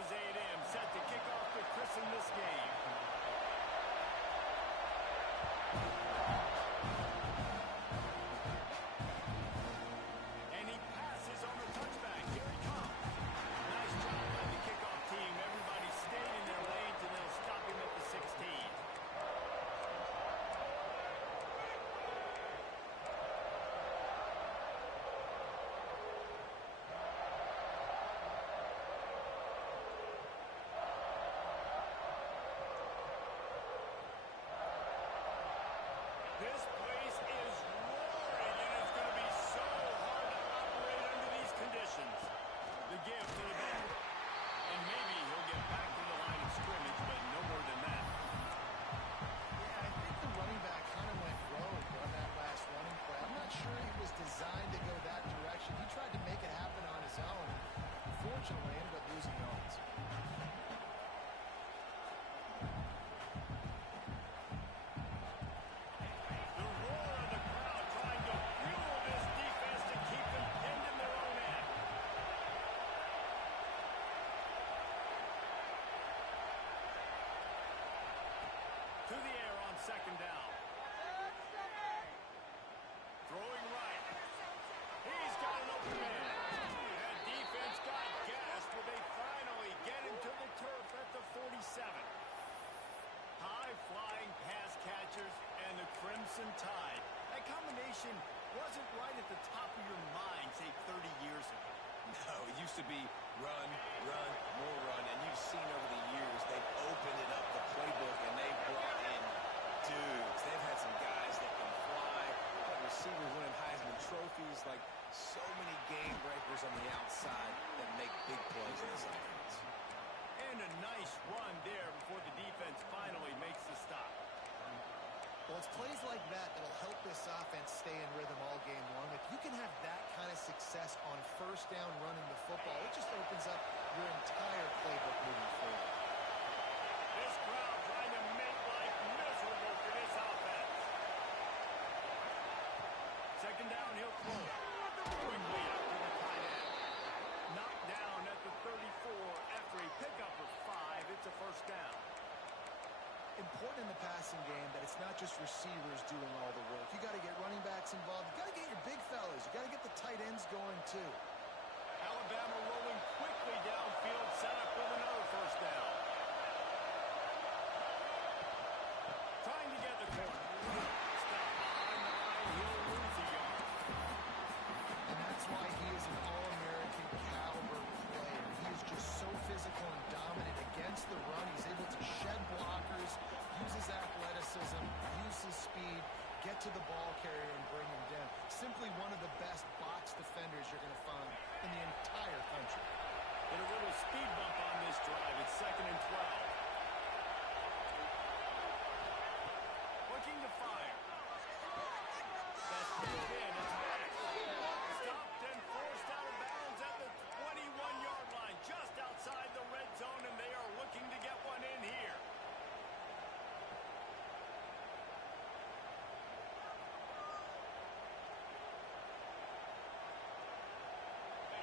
Texas A&M set to kick off the christen this game. And he passes on the touchback. Here he comes. Nice job by the kickoff team. Everybody stayed in their lanes, and they'll stop him at the 16. This place is roaring, and it's going to be so hard to operate under these conditions. The give to the back. And maybe he'll get back to the line of scrimmage, but no more than that. Yeah, I think the running back kind of went rogue on that last running play. I'm not sure he was designed to go that direction. He tried to make it happen on his own, and unfortunately ended up losing yards. To the air on second down. Throwing right. He's got an open man. That defense got gassed, but they finally get him to the turf at the 47. High-flying pass catchers and the Crimson Tide. That combination wasn't right at the top of your mind, say, 30 years ago. No, it used to be run, run, more run. And you've seen over the years, they've opened it up, the playbook, and they've brought in dudes. They've had some guys that can fly, receivers winning Heisman trophies, like so many game breakers on the outside that make big plays in this offense. And a nice run there before the defense finally makes the stop. Well, it's plays like that that'll help this offense stay in rhythm all game long. If you can have that kind of success on first down running the football, it just opens up your entire playbook moving forward. This crowd trying to make life miserable for this offense. Second down, he'll throw it. Quickly out to the tight end. Knocked down at the 34 after a pickup of 5. It's a first down. Important in the passing game that it's not just receivers doing all the work. You got to get running backs involved. You got to get your big fellas. You got to get the tight ends going too. Alabama rolling quickly downfield, set up with another first down. Trying to get the corner. Stop behind the line. He'll lose a yard. And that's why he is an All-American caliber player. He is just so physical and dominant against the run. He's able to shed blockers, use his athleticism, use his speed, get to the ball carrier and bring him down. Simply one of the best box defenders you're going to find in the entire country. Get a little speed bump on this drive. It's 2nd and 12. Looking to fire. That's pulled in. It's back. Stopped and forced out of bounds at the 21-yard line, just outside the red zone, and they are looking to get one in here.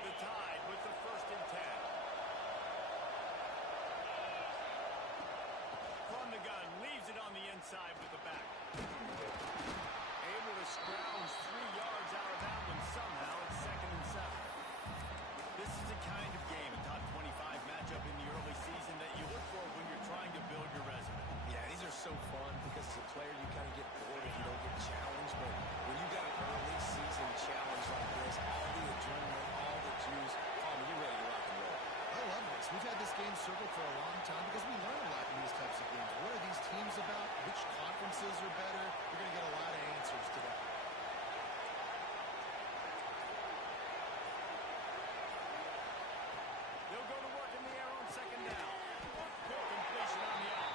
The Tide with the 1st and 10. From the gun, leaves it on the inside with the back. Able to scrounge 3 yards out of that one somehow. It's 2nd and 7. This is the kind of game, a top 25 matchup in the early season that you look for when you're trying to build your resume. Yeah, these are so fun because as a player you kind of get bored if you don't get challenged. But when you got an early season challenge like this, all the adrenaline, all the juice, you're ready to rock and roll. I love this. We've had this game circled for a long time because we learn a lot in these types of games. What are these teams about? Which conferences are better? You're going to get a lot of answers today. They'll go to work in the air on 2nd down. Quick completion on the out.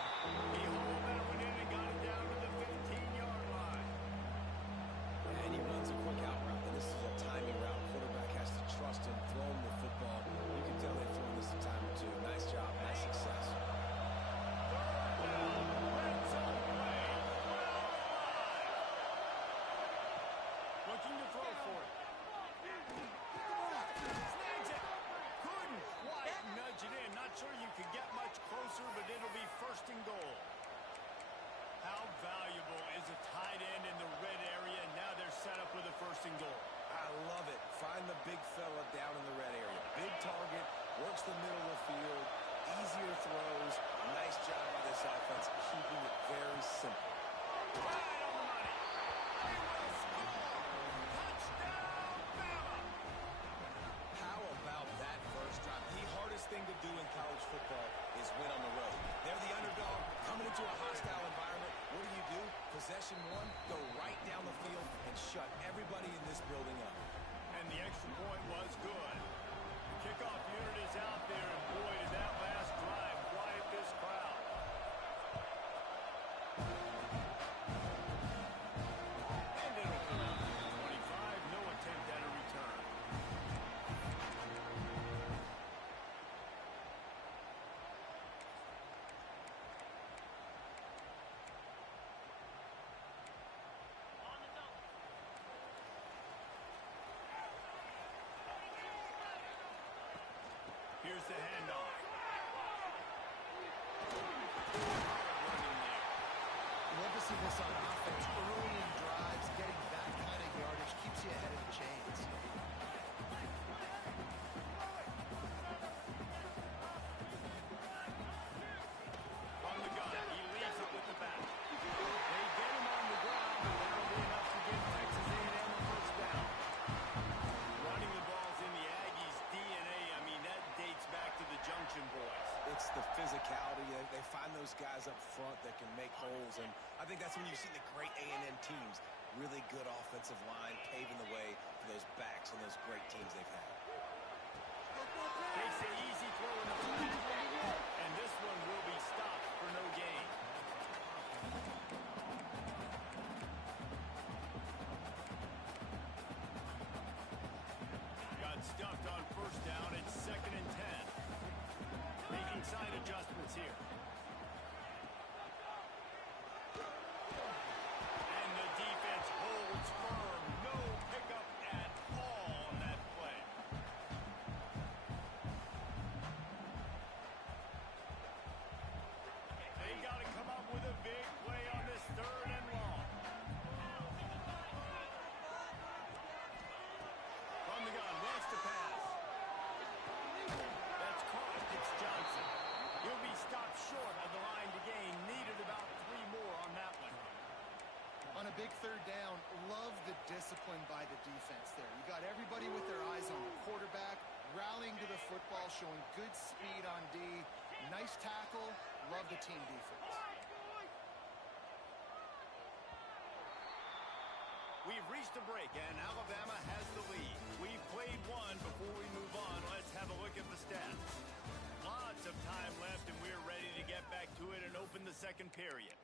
He hauled that one in and got it down to the 15-yard line. And he runs a quick out route. And this is a timing route. Quarterback has to trust him, throw him the football. You can tell they've thrown this a time or two. Nice job, nice success. Third down, red zone play. possession one, go right down the field and shut everybody in this building up. And the extra point was good. The kickoff unit is out there, and boy, did that last drive quiet this crowd. And it'll come out to 25, no attempt at a return. Here's the handoff. Running there. Love to see this on offense. Early in drives, getting that kind of yardage keeps you ahead of the chains. On the gun, he leaves it with the back. They get him on the ground, and that'll be enough to give Texas A&M a first down. Running the ball's in the Aggies' DNA. I mean, that dates back to the Junction Boys. It's the physicality. They find those guys up front that can make holes, and I think that's when you see the great A&M teams. Really good offensive line paving the way for those backs and those great teams they've had. Takes an easy throw in the flat, and this one will be stopped for no gain. Got stuffed on first down. It's 2nd and 10. Making side adjustments here. And the defense holds firm. No pickup at all on that play. They got to come up with a big play on this 3rd and long. From the gun, wants to pass. That's caught. It's Johnson. He'll be stopped short of the line to gain. Needed about 3 more on that one. On a big 3rd down, love the discipline by the defense there. You got everybody with their eyes on the quarterback, rallying to the football, showing good speed on D. Nice tackle. Love the team defense. We've reached a break, and Alabama has the lead. We've played one. Before we move on, let's have a look at the stats. Lots of time left, and we're ready to get back to it and open the 2nd period.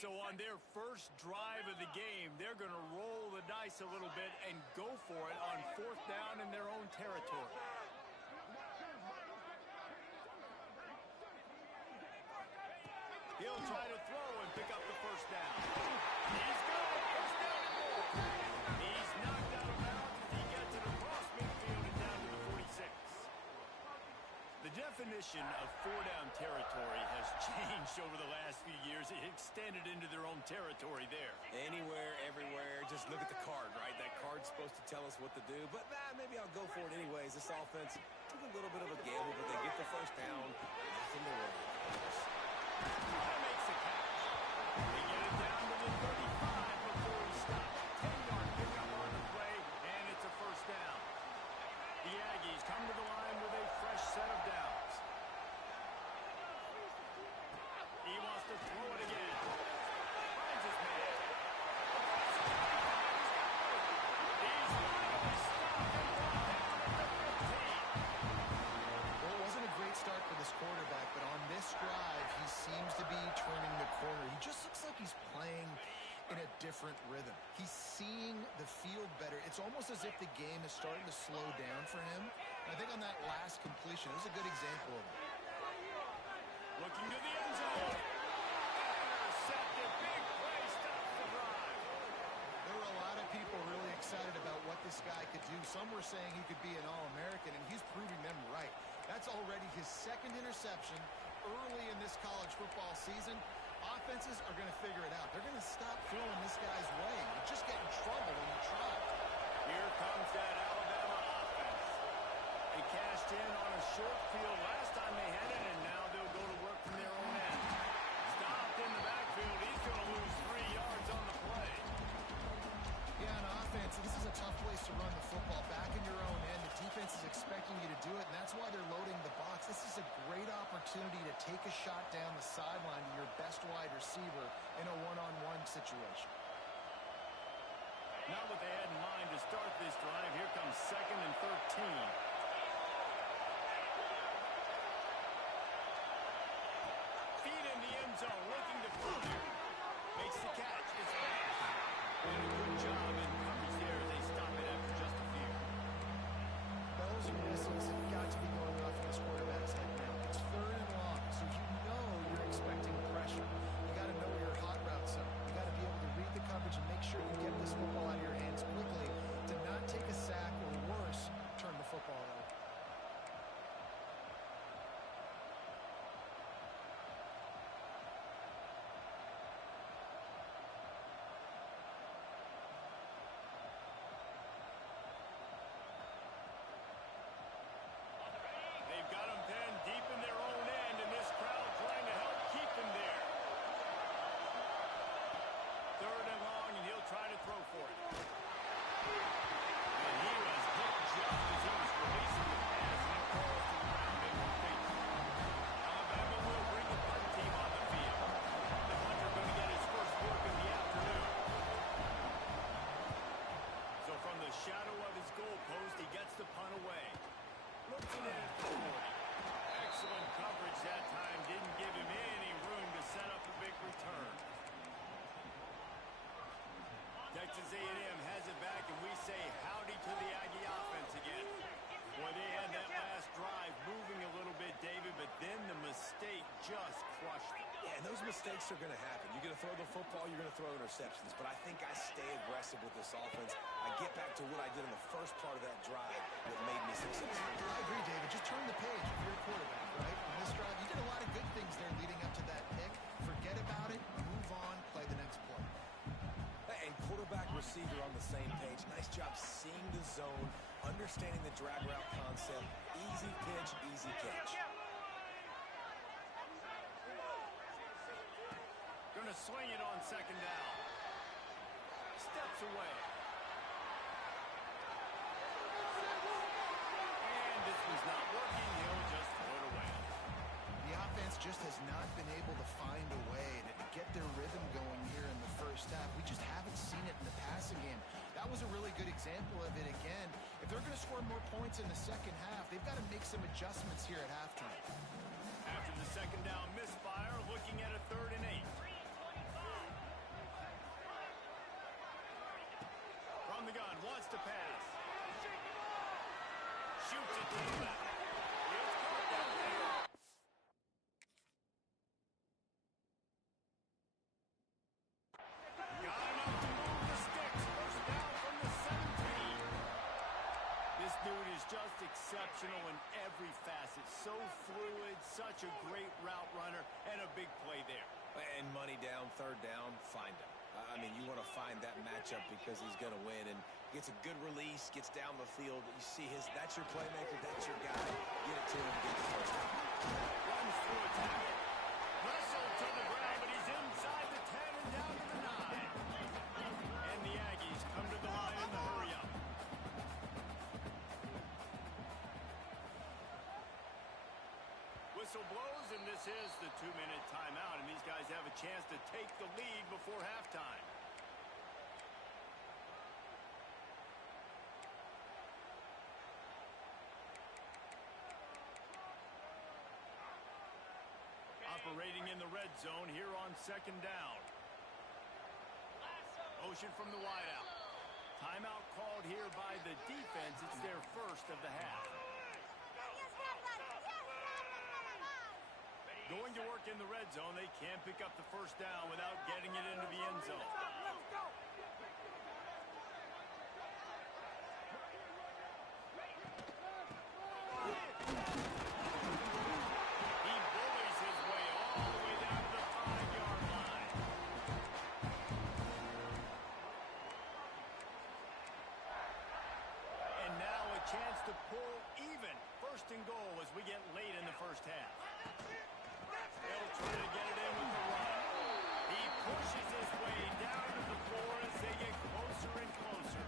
So on their first drive of the game, they're going to roll the dice a little bit and go for it on 4th down in their own territory. He'll try to throw and pick up the first down. He's got it. First down and goal. He's knocked out of bounds as he gets it across midfield and down to the 46. The definition of 4-down territory has changed over the last few years. It extended into their own territory there. Anywhere, everywhere, just look at the card, right? That card's supposed to tell us what to do, but maybe I'll go for it anyways. This offense took a little bit of a gamble, but they get the first down. Nothing to worry about. Makes a catch. They get it down to the 35 before he stops. 10-yard pickup on the play, and it's a first down. The Aggies come to the line with a fresh set of downs. He wants to throw it again. Finds his man. He's finally stopped and brought down at the 15. Well, it wasn't a great start for this quarterback, but on this drive, he seems to be turning the corner. He just looks like he's playing in a different rhythm. He's seeing the field better. It's almost as if the game is starting to slow down for him. And I think on that last completion, it was a good example of it. Looking to the end zone. Intercepted. Big play. Stops the drive. There were a lot of people really excited about what this guy could do. Some were saying he could be an All-American, and he's proving them right. That's already his 2nd interception early in this college football season. Offenses are going to figure it out. They're going to stop throwing this guy's way. You just get in trouble when you try. Here comes that Alabama offense. They cashed in on a short field last time they had it, and now they'll go to work from their own end. Stopped in the backfield. He's going to lose 3 yards on the play. Yeah, on offense, offense, this is a tough place to run the football. Back in your own end, the defense is expecting you to do it, and that's why they're loading the box. This is a great opportunity to take a shot down the sideline to your best wide receiver in a one-on-one situation. Not what they had in mind to start this drive. Here comes 2nd and 13. Feet in the end zone, looking to fire. Makes the catch. It's fast. And a good job in coverage there as they stop it after just a few. Bells and whistles have got to be going off in this quarterback's head now. It's 3rd and long, so if you know you're expecting pressure, you got to know your hot routes up. You got to be able to read the coverage and make sure you get this football out of your hands quickly to not take a sack or worse, turn the football over. They've got him pinned deep in their own end, and this crowd trying to help keep him there. 3rd and long, and he'll try to throw for it. And he was hit just as he was releasing the pass, and it falls to the ground incomplete. Alabama will bring the punt team on the field. The punter going to get his first work of the afternoon. So from the shadow of his goal post, he gets the punt away. Looks in at 40. Excellent coverage that time. Didn't give him any room to set up a big return. Texas A&M has it back, and we say howdy to the Aggie offense again. Boy, they had that last drive moving a little bit, David, but then the mistake just crushed them. Yeah, and those mistakes are going to happen. You're going to throw the football, you're going to throw interceptions. But I think I stay aggressive with this offense. I get back to what I did in the first part of that drive that made me successful. I agree, David. Just turn the page if you're a quarterback, right? In this drive, you did a lot of good things there leading up to that pick. Forget about it, move on, play the next play. And quarterback, receiver on the same page. Nice job seeing the zone, understanding the drag route concept. Easy pitch, easy catch. Going to swing it on 2nd down. Steps away. And this one's not working. He'll just throw it away. The offense just has not been able to find a way to get their rhythm going here in the first half. We just haven't seen it in the passing game. That was a really good example of it again. If they're going to score more points in the second half, they've got to make some adjustments here at halftime. After the 2nd down misfire, looking at a 3rd and 8. From the gun, wants to pass. Shoots it to the left. It's caught downfield. Got enough to move the sticks. First down from the 17. This dude is just exceptional in every facet. So fluid, such a great route runner, and a big play there. And money down, 3rd down, find him. I mean, you want to find that matchup because he's going to win. And gets a good release, gets down the field. You see that's your playmaker, that's your guy. Get it to him, get the first down. Runs through a tackle. Wrestled to the ground, but he's inside the 10 and down to the 9. And the Aggies come to the line in the hurry-up. Whistle blows, and this is the 2-minute timeout, and these guys have a chance to take the lead before halftime. Operating in the red zone here on 2nd down. Motion from the wideout. Timeout called here by the defense. It's their first of the half. Going to work in the red zone. They can't pick up the first down without getting it into the end zone. He bullies his way all the way down to the 5-yard line. And now a chance to pull even. 1st and goal as we get late in the first half. They'll try to get it in with the run. He pushes his way down to the floor as they get closer and closer.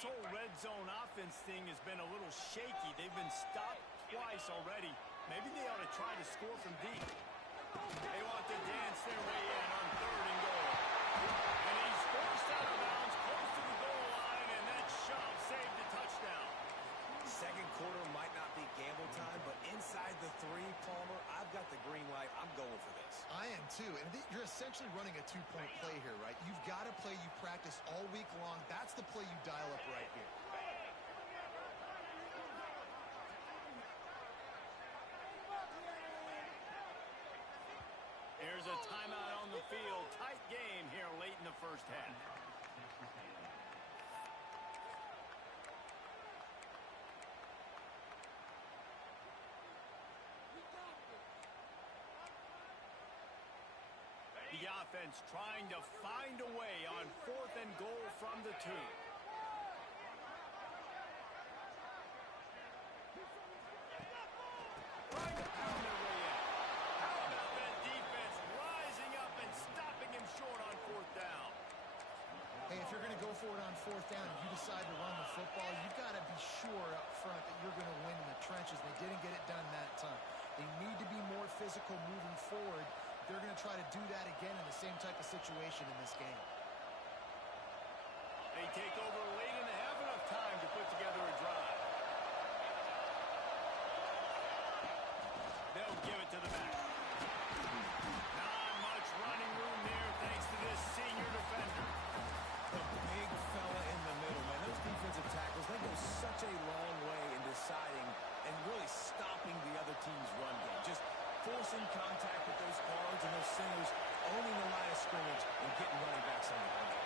This whole red zone offense thing has been a little shaky. They've been stopped twice already. Maybe they ought to try to score from deep. They want to dance their way in on 3rd and goal. And he's forced out of bounds close to the goal line, and that shove saved a touchdown. Second quarter might not be gamble time, but inside the 3, Palmer, I've got the green light. I'm going for this. I am too. And you're essentially running a 2-point play here, right? You've got a play you practice all week long. That's the play you dial up right here. Here's a timeout on the field. Tight game here late in the first half. The offense trying to find a way on 4th and goal from the 2. Trying to pound their way in. How about that defense rising up and stopping him short on 4th down? Hey, if you're going to go for it on 4th down and you decide to run the football, you've got to be sure up front that you're going to win in the trenches. They didn't get it done that time. They need to be more physical moving forward. They're going to try to do that again in the same type of situation in this game. They take over late and have enough time to put together a drive. They'll give it to the back. Not much running room there thanks to this senior defender. The big fella in the middle, man. Those defensive tackles, they go such a long way in deciding and really stopping the other team's run game. Just forcing contact with those guards and those centers, owning the line of scrimmage and getting running backs on the ground.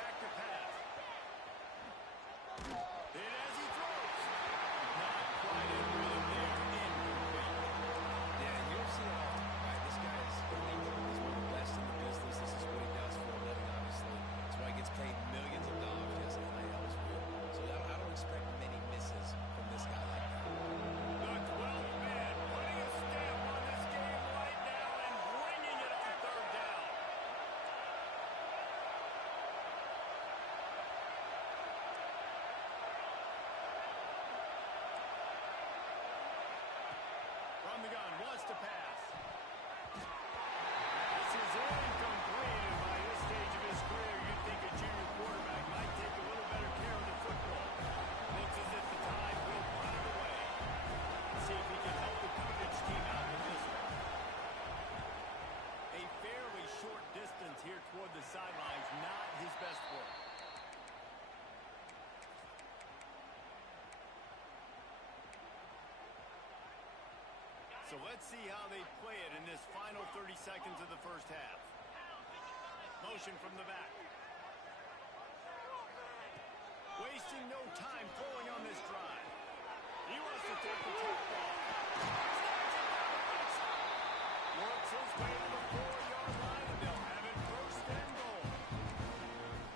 Back to pass. And as he throws, not quite in rhythm there. Incomplete. Yeah, and you'll see it often, right? This guy is elite. He's one of the best in the business. This is what he does for a living, obviously. That's why he gets paid millions of dollars. Yes, NIL is real. So I don't expect many misses from this guy like that. The 12th man putting a stamp on this game right now and bringing it on 3rd down. From the gun, wants to pass. This is incomplete, and by this stage of his career, you'd think a junior quarterback might take a little better care of the football. Looks as if the Tide will punt it away. Let's see if he can help the coverage team out with this one. A fairly short distance here toward the sidelines, not his best work. So let's see how they play it in this final 30 seconds of the first half. Motion from the back. Wasting no time throwing on this drive. He wants to take the top off. Works his way to the 4-yard line, and they'll have it 1st and goal.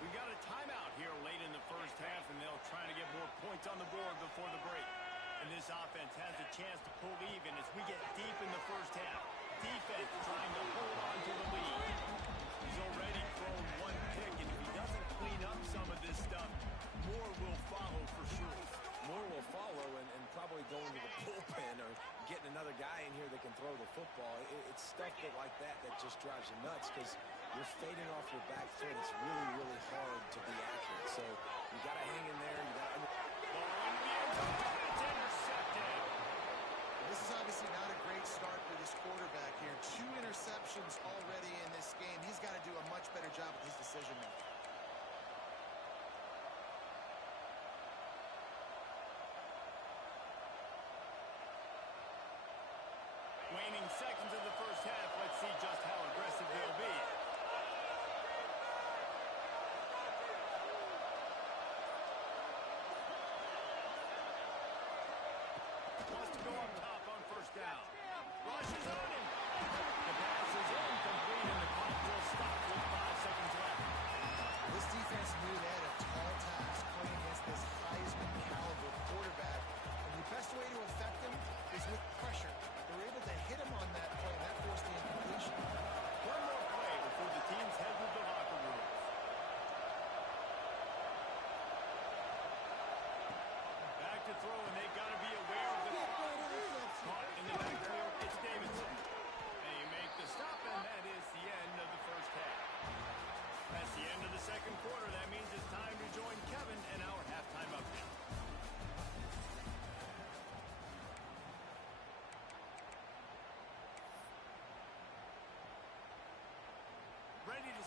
We got a timeout here late in the first half, and they'll try to get more points on the board before the break. And this offense has a chance to pull even as we get deep in the first half. Defense trying to hold on to the lead. He's already thrown 1 pick, and if he doesn't clean up some of this stuff, more will follow for sure. More will follow and probably go into the bullpen or getting another guy in here that can throw the football. It's stuff like that just drives you nuts because you're fading off your back foot. It's really, really hard to be accurate. So you got to hang in there. You got to... Ball into the end zone, and it's intercepted. This is obviously not a great start for this quarterback here. 2 interceptions already in this game. He's got to do a much better job with his decision making. Waning seconds of the first half. Let's see just how aggressive they'll be. Wants to go up top on 1st down. Rushes on him. The pass is incomplete.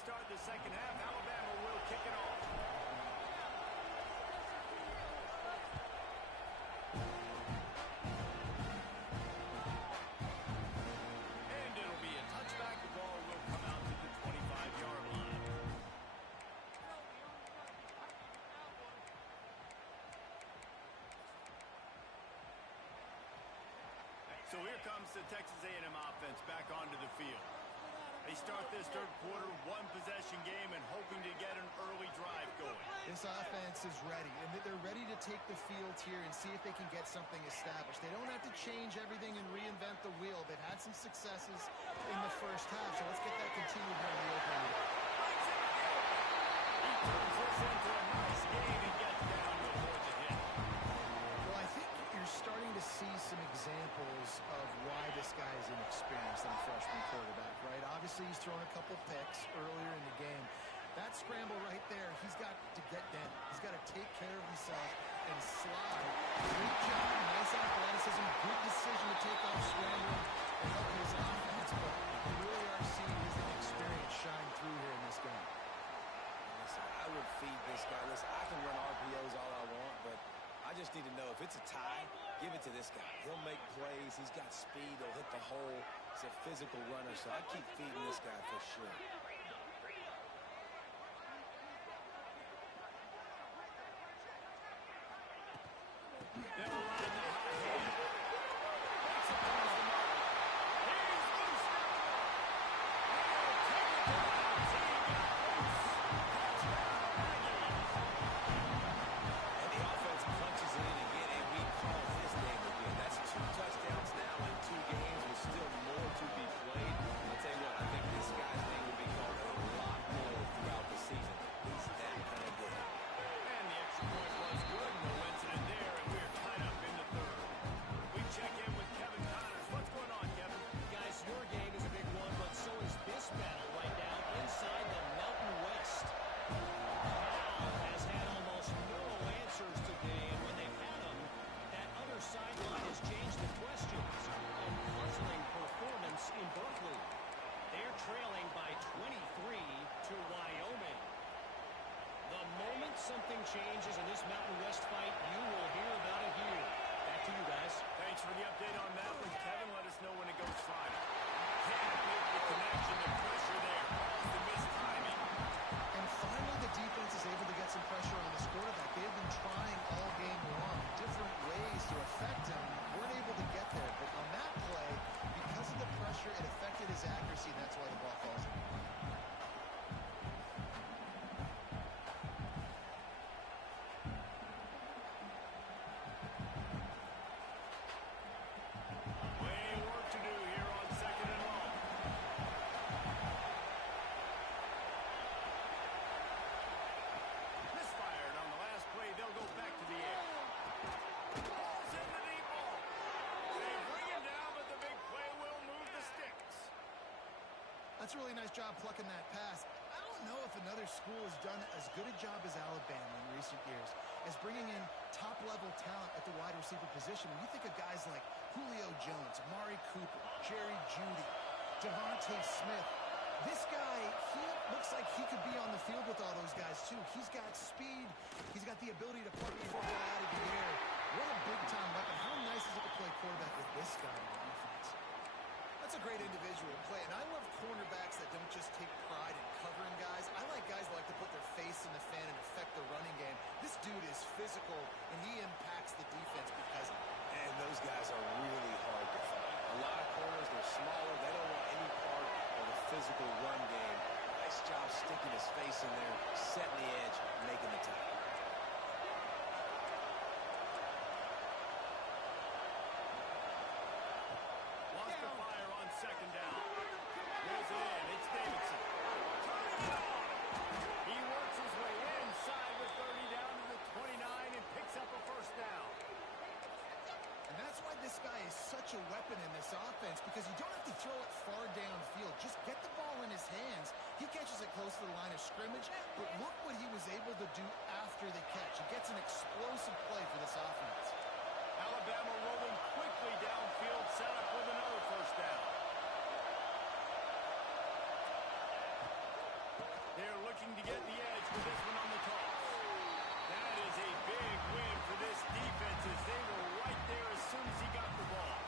start the second half. Alabama will kick it off. And it'll be a touchback. The ball will come out to the 25-yard line. So here comes the Texas A&M offense back onto the field. They start this third quarter, one-possession game, and hoping to get an early drive going. This offense is ready, and they're ready to take the field here and see if they can get something established. They don't have to change everything and reinvent the wheel. They've had some successes in the first half, so let's get that continued here in the opening. He turns this into a nice game and gets down before the hit. Well, I think you're starting to see some examples of why this guy is inexperienced on a freshman quarterback, right? Obviously, he's thrown a couple picks earlier in the game. That scramble right there, he's got to get down. He's got to take care of himself and slide. Great job, nice athleticism, good decision to take off scrambling and help his offense, but you really are seeing his inexperience shine through here in this game. Listen, I would feed this guy. Listen, I can run RPOs all I want, but I just need to know if it's a tie, give it to this guy. He'll make plays. He's got speed. He'll hit the hole. He's a physical runner, so I keep feeding this guy for sure. They'll run the high hand. Makes it past the mark. He's loose. He'll take it to the outs. He got loose. Touchdown, Aggies. And the offense punches it in again, and we call this game again. That's 2 touchdowns now in 2 games with still more to be played. I'll tell you what, I think this guy's name will be called a lot more throughout the season. He's that kind of good. And the extra point was good. No incident there, and we're tied up in the third. We check in with Kevin Connors. What's going on, Kevin? Guys, your game is a big one, but so is this battle right now inside the Mountain West. Cal has had almost no answers today, and when they've had them, that other sideline has changed the questions. A puzzling performance in Berkeley. They're trailing by 23 to Wyoming. The moment something changes in this Mountain West fight, you will hear about it here. Back to you guys. Thanks for the update on that one, Kevin. Let us know when it goes final. Can't make the connection. The pressure there caused the missed timing. And finally, the defense is able to get some pressure on this quarterback. They've been trying all game long, different ways to affect him. Weren't able to get there, but on that play, because of the pressure, it affected his accuracy, and that's why the ball falls in. Way work to do here on second and long. Misfired on the last play. They'll go back to the air. Ball's in the deep ball. They bring him down, but the big play will move the sticks. That's a really nice job plucking that pass. I don't know if another school has done as good a job as Alabama in recent years as bringing in top-level talent at the wide receiver position. When you think of guys like Julio Jones, Amari Cooper, Jerry Jeudy, Devontae Smith, this guy, he looks like he could be on the field with all those guys, too. He's got speed. He's got the ability to pluck the football out of the air. What a big-time weapon. How nice is it to play quarterback with this guy on defense? That's a great individual play, and I love cornerbacks that don't just take pride in covering guys. I like guys that like to put their face in the fan and affect the running game. This dude is physical, and he impacts the defense because of it. And those guys are really hard to find. A lot of corners, they're smaller. They don't want any part of the physical run game. Nice job sticking his face in there, setting the edge, making the tackle. Wants to fire on second down. Rolls it in. It's Davidson. Turning it on. He works his way inside with 30 down to the 29 and picks up a first down. And that's why this guy is such a weapon in this offense, because you don't have to throw it far downfield. Just get the ball in his hands. He catches it close to the line of scrimmage, but look what he was able to do after the catch. He gets an explosive play for this offense. Alabama rolling quickly downfield, set up with another first down. looking to get the edge with this one on the toss. That is a big win for this defense as they were right there as soon as he got the ball.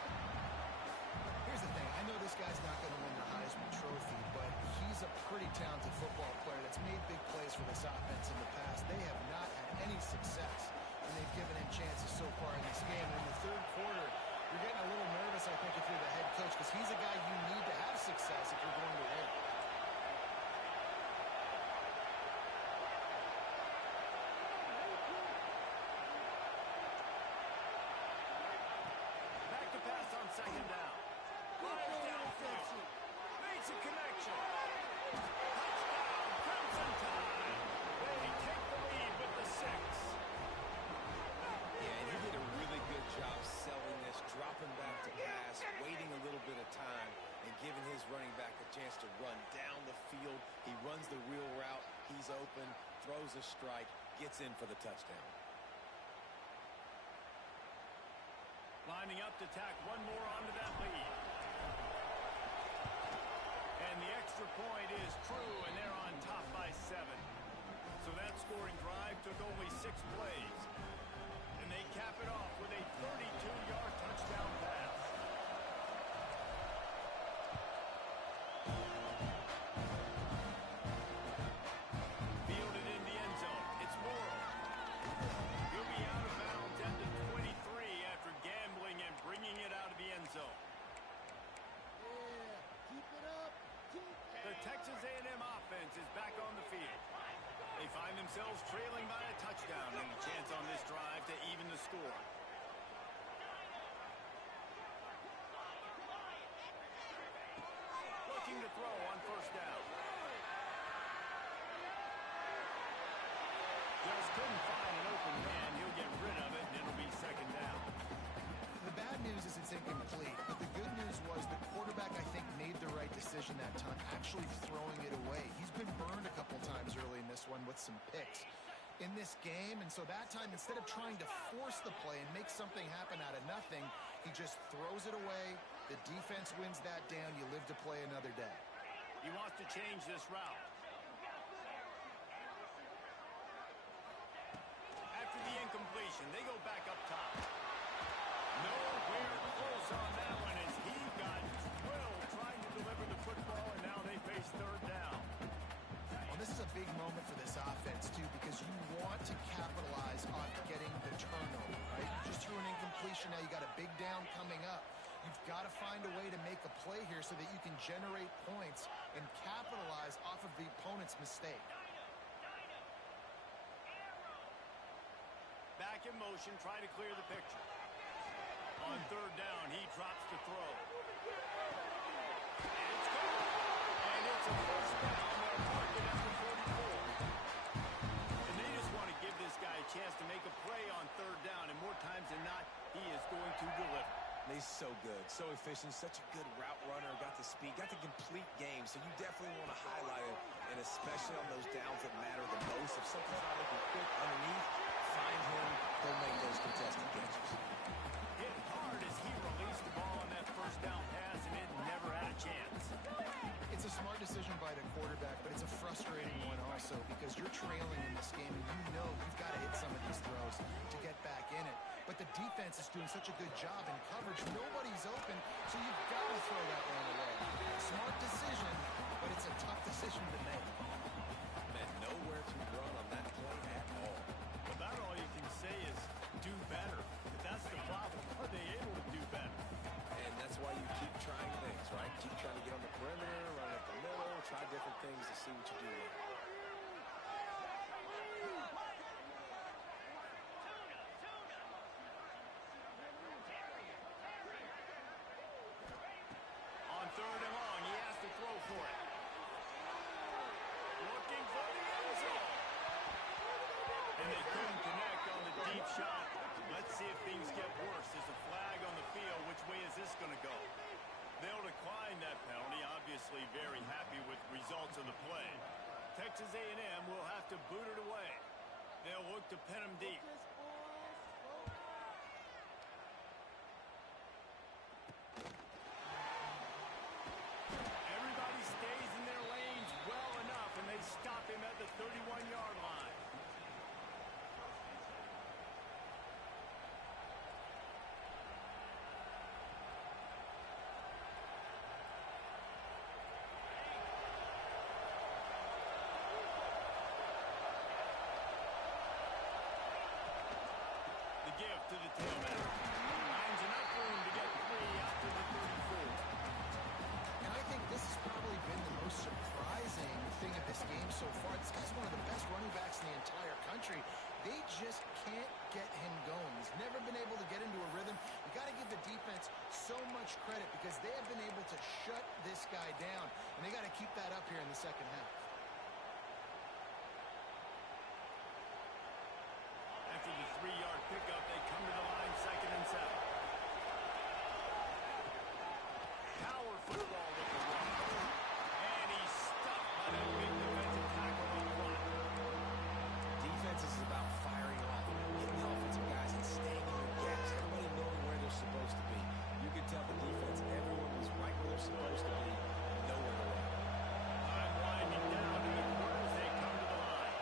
Here's the thing. I know this guy's not going to win the Heisman Trophy, but he's a pretty talented football player that's made big plays for this offense in the past. They have not had any success when they've given him chances so far in this game. And in the third quarter, you're getting a little nervous, I think, if you're the head coach, because he's a guy you need to have success if you're going to win. Back to pass on second down. Fires downfield. Makes a connection. Touchdown, Crimson Tide. They take the lead with the 6. Yeah, and he did a really good job selling this, dropping back to pass, waiting a little bit of time, and giving his running back a chance to run down the field. He runs the wheel route. He's open, throws a strike, gets in for the touchdown. Lining up to tack one more onto that lead. And the extra point is true, and they're on top by 7. So that scoring drive took only 6 plays. And they cap it off with a 32-yard touchdown pass. Fielded in the end zone. It's Morrow. He'll be out of bounds at the 23 after gambling and bringing it out of the end zone. The Texas A&M offense is back on the field. They find themselves trailing by a touchdown and a chance on this drive to even the score. Looking to throw on first down. Just couldn't find an open man. He'll get rid of it, and it'll be second down. The bad news is it's incomplete, but the good news was the quarterback, I think, made the right decision that time, actually throwing it away. He's been burned a couple times early in this one with some picks in this game, and so that time, instead of trying to force the play and make something happen out of nothing, he just throws it away. The defense wins that down. You live to play another day. He wants to change this route. After the incompletion, they go back up top. Nowhere close on that one as he got drilled trying to deliver the football, and now they face third down. Well, this is a big moment for this offense, too, because you want to capitalize on getting the turnover, right? You just threw an incompletion. Now you got a big down coming up. You've got to find a way to make a play here so that you can generate points and capitalize off of the opponent's mistake. Back in motion, trying to clear the picture. On third down, he drops the throw. And it's gone. And it's a first down. They'll mark it at the 44. And they just want to give this guy a chance to make a play on third down. And more times than not, he is going to deliver. He's so good, so efficient, such a good route runner, got the speed, got the complete game, so you definitely want to highlight him, and especially on those downs that matter the most. If something's not looking quick underneath, find him, he'll make those contested catches. Hit hard as he released the ball on that first down pass, and it never had a chance. It's a smart decision by the quarterback, but it's a frustrating one also because you're trailing in this game and you know you've got to hit some of these throws to get back in it. But the defense is doing such a good job in coverage. Nobody's open, so you've got to throw that one away. Smart decision, but it's a tough decision to make. Man, nowhere to run on that play at all. About all you can say is do better. But that's the problem. Are they able to do better? And that's why you keep trying things, right? Keep trying to get on the perimeter, run up the middle, try different things to see what you do with. On third and long, he has to throw for it. Looking for the end zone. And they couldn't connect on the deep shot. Let's see if things get worse. There's a flag on the field. Which way is this going to go? They'll decline that penalty. Obviously very happy with results of the play. Texas A&M will have to boot it away. They'll look to pin him deep. Everybody stays in their lanes well enough, and they stop him at the country. They just can't get him going. He's never been able to get into a rhythm. You got to give the defense so much credit because they have been able to shut this guy down, and they got to keep that up here in the second half. After the 3-yard pickup, they come to the line, 2nd and 7. Power football with the run. And he's stuffed by that big defensive tackle up front. Defense is about firing off, hitting the offensive guys and staying in their gaps. Everybody knowing where they're supposed to be. You can tell the defense, everyone was right where they're supposed to be, nowhere to run. Time winding down to the quarter as they come to the line.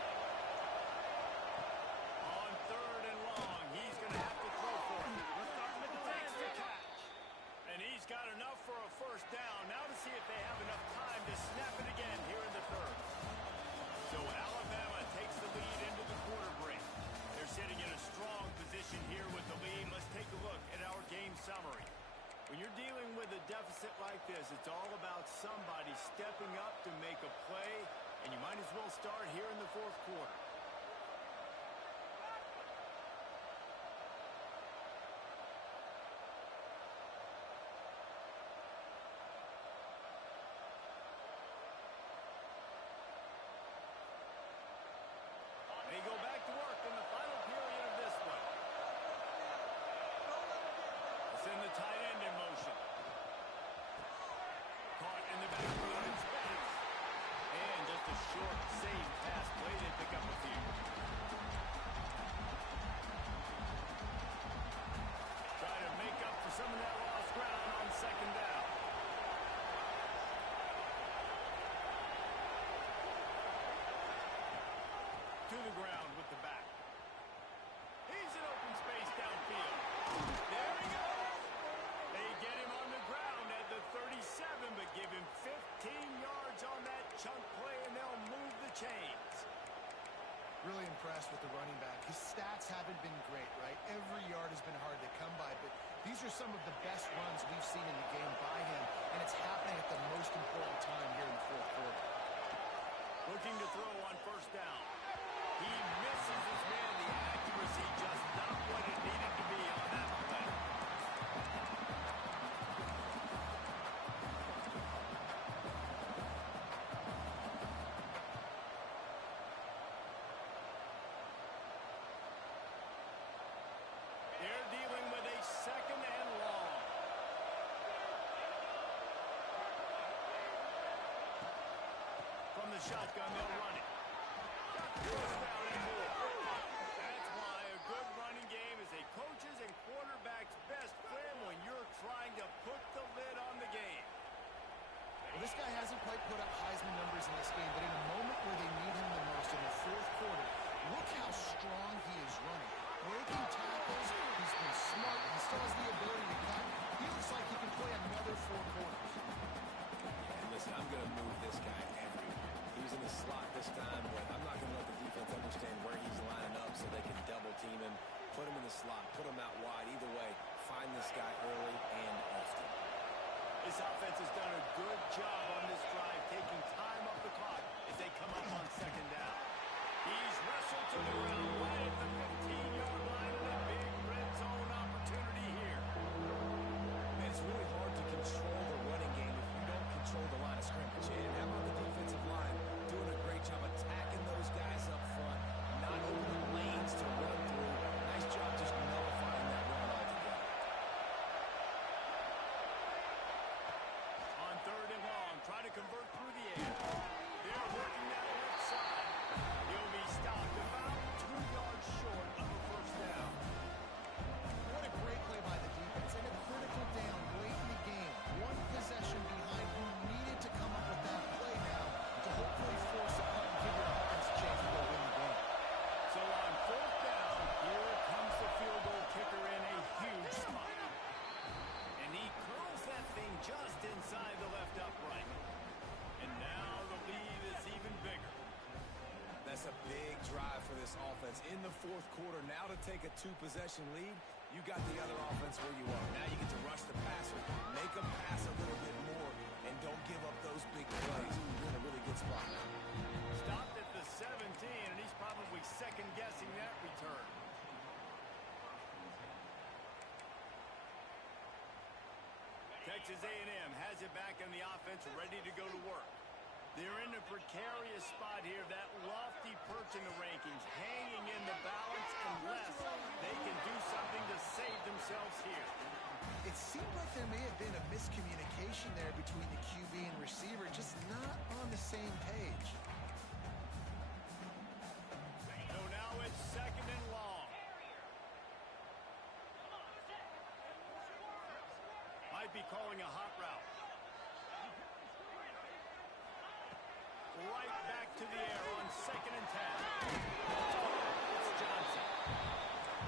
On 3rd and long, he's going to have to throw for it. Takes the catch. And he's got enough for a first down. Now to see if they have enough time to snap it again here in the 3rd. So Alabama takes the lead into the quarter break. They're sitting in a strong position here with the lead. Let's take a look at our game summary. When you're dealing with a deficit like this, it's all about somebody stepping up to make a play, and you might as well start here in the 4th quarter. They go back to work in the final period of this one. Send the tight end in motion. Caught in the backfield in space. And just a short, safe pass play. They pick up a few. Try to make up for some of that lost ground on 2nd down. To the ground with the back. He's in open space downfield. There he goes. They get him on the ground at the 37, but give him 15 yards on that chunk play, and they'll move the chains. Really impressed with the running back. His stats haven't been great, right? Every yard has been hard to come by, but these are some of the best runs we've seen in the game by him, and it's happening at the most important time here in the 4th quarter. Looking to throw on 1st down. He misses his man. The accuracy just not what it needed to be on that play. They're dealing with a 2nd and long. From the shotgun, they'll run it. First down and more. That's why a good running game is a coach's and quarterback's best friend when you're trying to put the lid on the game. Well, this guy hasn't quite put up Heisman numbers in this game, but in a moment where they need him the most in the 4th quarter, look how strong he is running. Breaking tackles, he's been smart, he still has the ability to cut. He looks like he can play another 4 quarters. And listen, I'm going to move this guy everywhere. He's in the slot this time, but I'm not going to let the defense understand where he's lining up so they can double team him, put him in the slot, put him out wide. Either way, find this guy early and often. This offense has done a good job on this drive, taking time off the clock as they come up on 2nd down. He's wrestled to the ground right at the 15-yard line and a big red zone opportunity here. And it's really hard to control the running game if you don't control the line of scrimmage. And how about the defensive line doing a great job attacking those guys up front, not opening lanes to run through. Nice job just nullifying that run altogether. On 3rd and long, try to convert through the air. They're working that left side. He'll be stopped about 2 yards short of a first down. What a great play by the defense and a critical down late in the game. One possession behind who needed to come up with that play now to hopefully force a punt and give your offense a chance to go win the game. So on 4th down, here comes the field goal kicker in a huge spot. And he curls that thing just inside the left upright. And now the lead is even bigger. That's a big drive for this offense in the 4th quarter. Now to take a 2-possession lead, you got the other offense where you are. Now you get to rush the passer, make them pass a little bit more, and don't give up those big plays. You're in a really good spot now. Stopped at the 17, and he's probably second-guessing Texas A&M has it back in the offense, ready to go to work. They're in a precarious spot here, that lofty perch in the rankings, hanging in the balance unless they can do something to save themselves here. It seemed like there may have been a miscommunication there between the QB and receiver, just not on the same page. So now it's 2nd and long. Might be calling a hot route. Right back to the air on 2nd and 10. It's Johnson.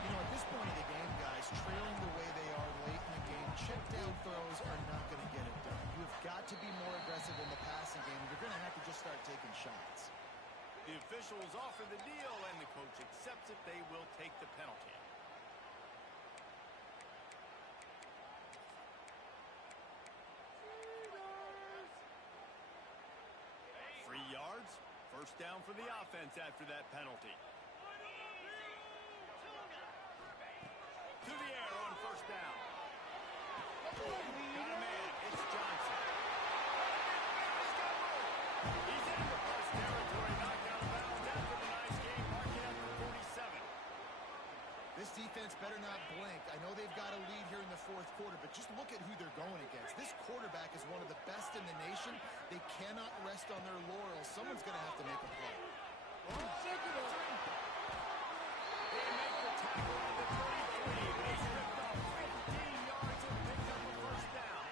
You know, at this point of the game, guys, trailing the way they are late in the game, check down throws are not going to get it done. You have got to be more aggressive in the passing game. You're going to have to just start taking shots. The officials offer the deal, and the coach accepts it. They will take the penalty. 3 yards. First down for the offense after that penalty. To the air on first down. Got a man. It's Johnson. He's in the first territory. Knocked out of bounds after the nice game. Marking up for 47. This defense better not blink. I know they've got a lead here in the fourth quarter, but just look at who they're going against. This quarterback is one of the best in the nation. They cannot rest on their laurels. Someone's going to have to make a play. They make the tackle at the 33, but he's ripped off 15 yards and picked up a first down.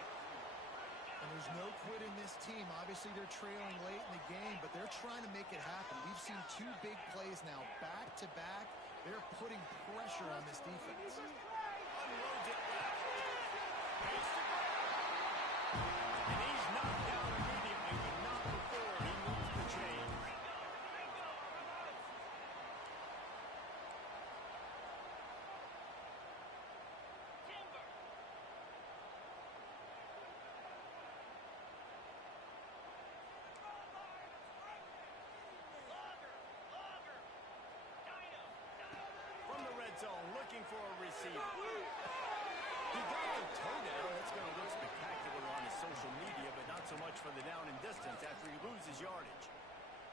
And there's no quit in this team. Obviously, they're trailing late in the game, but they're trying to make it happen. We've seen 2 big plays now, back-to-back. They're putting pressure on this defense. Unloads it left. Face the ground. And he's knocked down immediately, but not before he moves the chains. From the red zone, looking for a receiver. He got the toe down. That's going to look spectacular on his social media, but not so much for the down and distance after he loses yardage.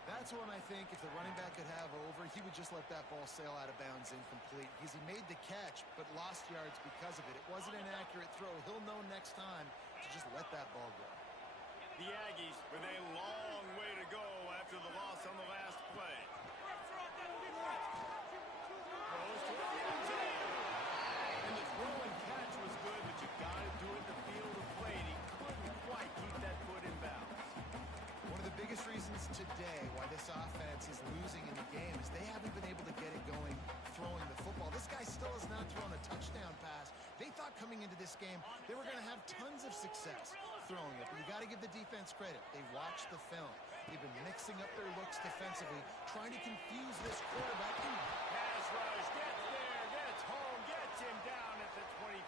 That's one I think if the running back could have over, he would just let that ball sail out of bounds incomplete because he made the catch but lost yards because of it. It wasn't an accurate throw. He'll know next time to just let that ball go. The Aggies with a long way to go after the loss on the last play. Throws to the end zone. And the throw and catch was good, but you got to do it in the field of play. And he couldn't quite keep that foot in bounds. One of the biggest reasons today why this offense is losing in the game is they haven't been able to get it going throwing the football. This guy still has not thrown a touchdown pass. They thought coming into this game they were going to have tons of success throwing it, but you got to give the defense credit. They watched the film. They've been mixing up their looks defensively, trying to confuse this quarterback. Pass rush, gets there, gets home, gets him down at the 23.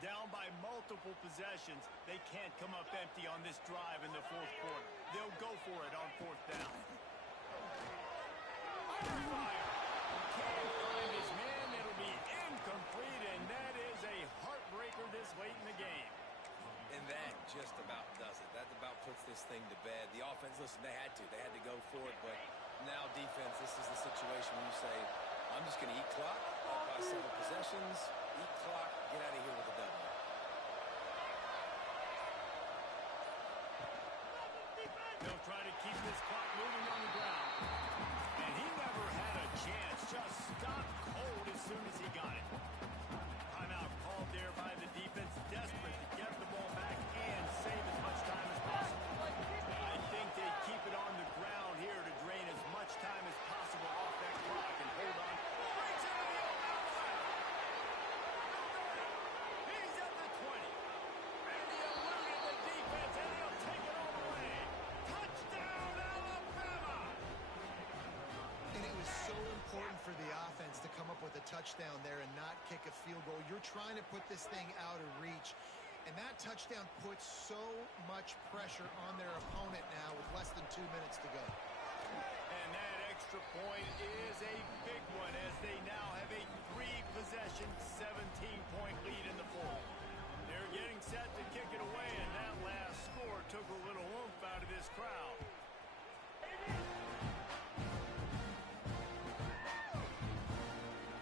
Down by multiple possessions. They can't come up empty on this drive in the fourth quarter. They'll go for it on fourth down. Under fire. Can't find his man. It'll be incomplete, and that is a heartbreaker this late in the game. And that just about does it. That about puts this thing to bed. The offense, listen, they had to. They had to go for it, but now defense, this is the situation where you say, I'm just going to eat clock, up by 7 possessions, eat clock, get out of here with a W. They'll try to keep this clock moving on the ground. And he never had a chance. Just stopped cold as soon as he got it. Timeout called there by the defense, desperate to get the ball back and save as much time as possible. I think they keep it on the ground here to drain as much time as possible off that clock and hold on. Breaks into the open left. He's at the 20. And he eluded the defense, and he'll take it all the way. Touchdown, Alabama! And it was so important for the offense to come up with a touchdown there and not kick a field goal. You're trying to put this thing out of reach. And that touchdown puts so much pressure on their opponent now with less than 2 minutes to go. And that extra point is a big one as they now have a 3-possession, 17-point lead in the fourth. They're getting set to kick it away, and that last score took a little oomph out of this crowd.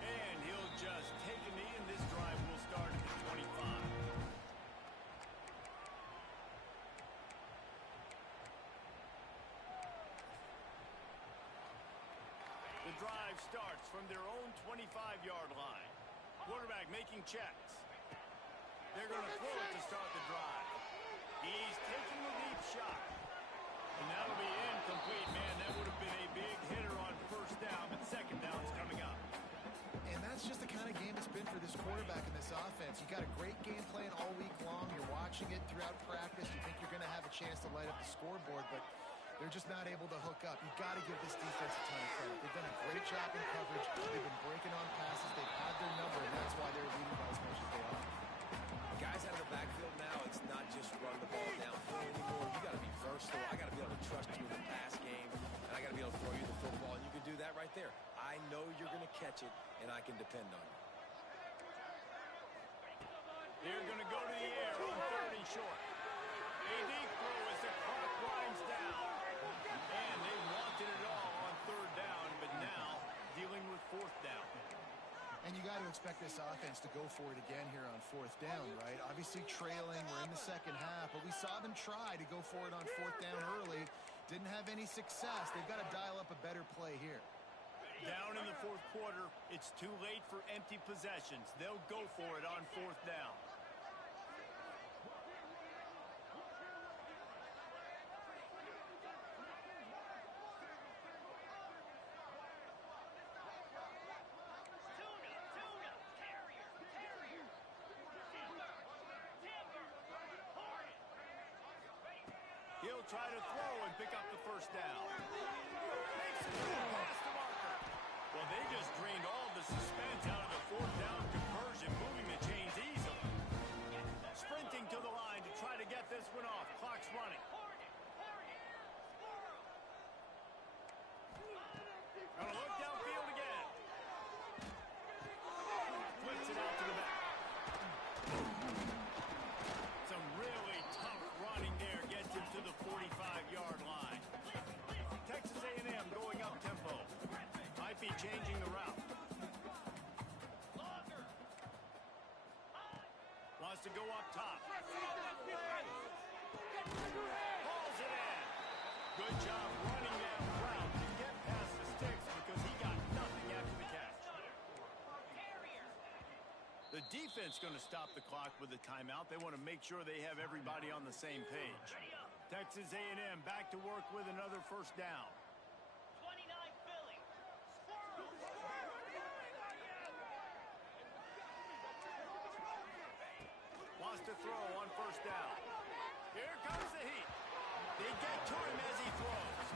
And he'll just take a knee, and this drive will start at the 25. The drive starts from their own 25-yard line. Quarterback making checks. They're going to throw it to start the drive. He's taking the deep shot. And that'll be incomplete. Man, that would have been a big hitter on first down, but second down's coming up. And that's just the kind of game it's been for this quarterback in this offense. You got a great game plan all week long. You're watching it throughout practice. You think you're going to have a chance to light up the scoreboard, but they're just not able to hook up. You've got to give this defense a ton of credit. They've done a great job in coverage. They've been breaking on passes. They've had their number, and that's why they're leading by as much as they are. Guys out of the backfield now, it's not just run the ball downfield anymore. You got to be versatile. I got to be able to trust you in the pass game, and I got to be able to throw you the football, and you can do that right there. I know you're going to catch it, and I can depend on you. They're going to go to the air on 3rd and short. A deep throw as the clock winds down. And they wanted it all on 3rd down, but now dealing with 4th down. And you got to expect this offense to go for it again here on 4th down, right? Obviously trailing, we're in the second half, but we saw them try to go for it on 4th down early. Didn't have any success. They've got to dial up a better play here. Down in the 4th quarter, it's too late for empty possessions. They'll go for it on 4th down. He'll try to throw and pick up the 1st down. Makes it past the marker. Well, they just drained all the suspense out of the 4th down conversion, moving the chains easily. Sprinting to the line to try to get this one off. Clock's running. Gonna look downfield again. Flips it out to the back. Some really tough running there. Gets him to the 45-yard line. Texas A&M going up tempo. Might be changing the route. Wants to go up top. Hauls it in. Good job running that route to get past the sticks because he got nothing after the catch. The defense going to stop the clock with a timeout. They want to make sure they have everybody on the same page. Texas A&M back to work with another 1st down. 29 Philly. Wants to throw on 1st down. Here comes the heat. They get to him as he throws.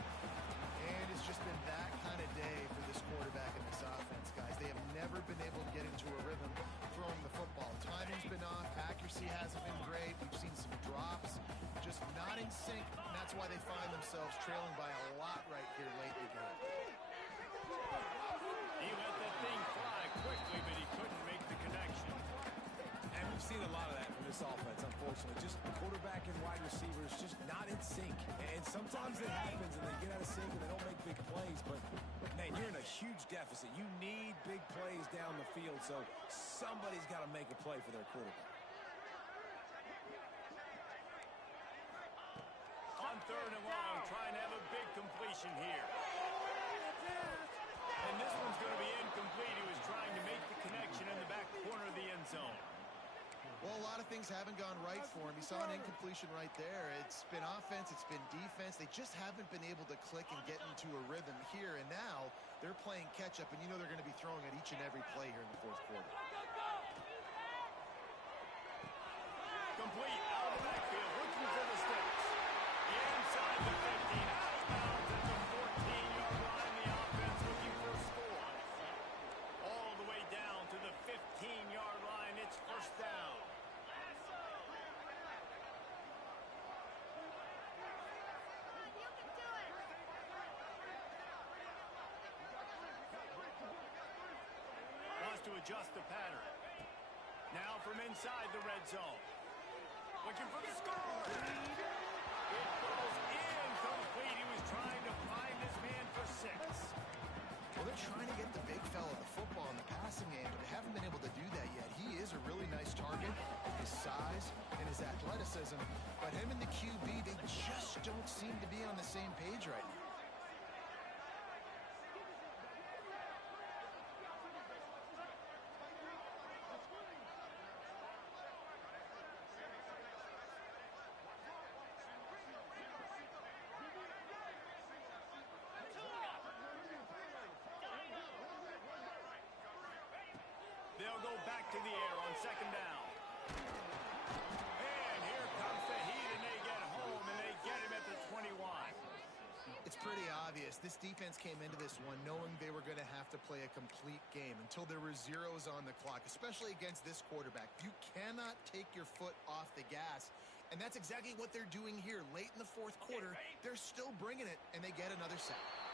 And it's just been that kind of day for this quarterback and this offense, guys. They have never been able to get into a rhythm throwing the football. Timing's been off. Accuracy hasn't been great. We've seen some drops. Just not in sync, and that's why they find themselves trailing by a lot right here late in the game. He let that thing fly quickly, but he couldn't make the connection. And we've seen a lot of that from this offense, unfortunately. Just quarterback and wide receivers just not in sync. And sometimes it happens, and they get out of sync, and they don't make big plays. But, man, you're in a huge deficit. You need big plays down the field, so somebody's got to make a play for their quarterback. On 3rd and long, trying to have a big completion here. And this one's going to be incomplete. He was trying to make the connection in the back corner of the end zone. Well, a lot of things haven't gone right for him. He saw an incompletion right there. It's been offense, it's been defense. They just haven't been able to click and get into a rhythm here. And now they're playing catch-up, and you know they're going to be throwing at each and every play here in the 4th quarter. Complete out of the backfield, looking for the sticks. Inside the 15, out of bounds at the 14-yard line. The offense looking for a score. All the way down to the 15-yard line. It's 1st down. adjust the pattern. Now from inside the red zone. Looking for the score. It goes incomplete. He was trying to find his man for 6. Well, they're trying to get the big fella the football in the passing game, but they haven't been able to do that yet. He is a really nice target with his size and his athleticism, but him and the QB, they just don't seem to be on the same page right now. They'll go back to the air on 2nd down. And here comes the heat, and they get home, and they get him at the 21. It's pretty obvious. This defense came into this one knowing they were going to have to play a complete game until there were zeros on the clock, especially against this quarterback. You cannot take your foot off the gas, and that's exactly what they're doing here. Late in the 4th quarter, they're still bringing it, and they get another sack.